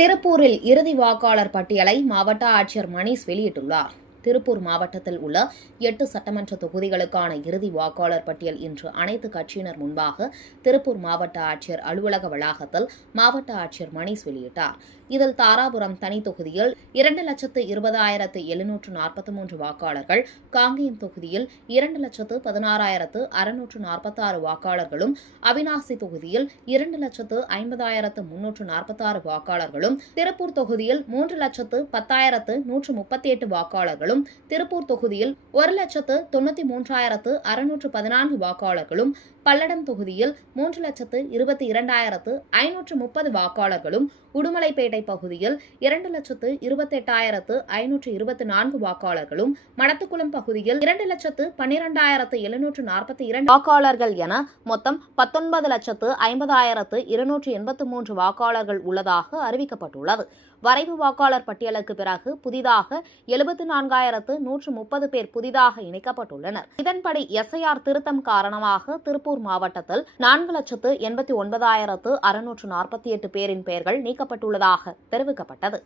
திருப்பூரில் இறுதி வாக்காளர் பட்டியலை மாவட்ட ஆட்சியர் மணீஷ் வெளியிட்டுள்ளார். திருப்பூர் மாவட்டத்தில் உள்ள 8 சட்டமன்ற தொகுதிகளுக்கான இறுதி வாக்காளர் பட்டியல் இன்று அனைத்து கட்சியினர் முன்பாக திருப்பூர் மாவட்ட ஆட்சியர் அலுவலக வளாகத்தில் மாவட்ட ஆட்சியர் மணீஷ் வெளியிட்டார். இதில் தாராபுரம் தனி தொகுதியில் 2,20,743 வாக்காளர்கள், காங்கேயம் தொகுதியில் 2,16,646 வாக்காளர்களும், அவிநாசி தொகுதியில் 2,50,346 வாக்காளர்களும், திருப்பூர் தொகுதியில் 3,10,138 வாக்காளர்களும், திருப்பூர் தொகுதியில் 1,93,614 வாக்காளர்களும், பல்லடம் தொகுதியில் 3,22,530 வாக்காளர்களும், உடுமலைப்பேட்டை பகுதியில் 2,28,524 வாக்காளர்களும், மடத்துக்குளம் பகுதியில் 2,12,742 வாக்காளர்கள் என மொத்தம் 19,50,283 வாக்காளர்கள் உள்ளதாக அறிவிக்கப்பட்டுள்ளது. வரைவு வாக்காளர் பட்டியலுக்கு பிறகு புதிதாக 74,130 பேர் புதிதாக இணைக்கப்பட்டுள்ளனர். இதன்படி எஸ்ஐஆர் திருத்தம் காரணமாக திருப்பூர் மாவட்டத்தில் 4,89,648 பேரின் பெயர்கள் நீக்கப்பட்டுள்ளதாக தெரிவிக்கப்பட்டது.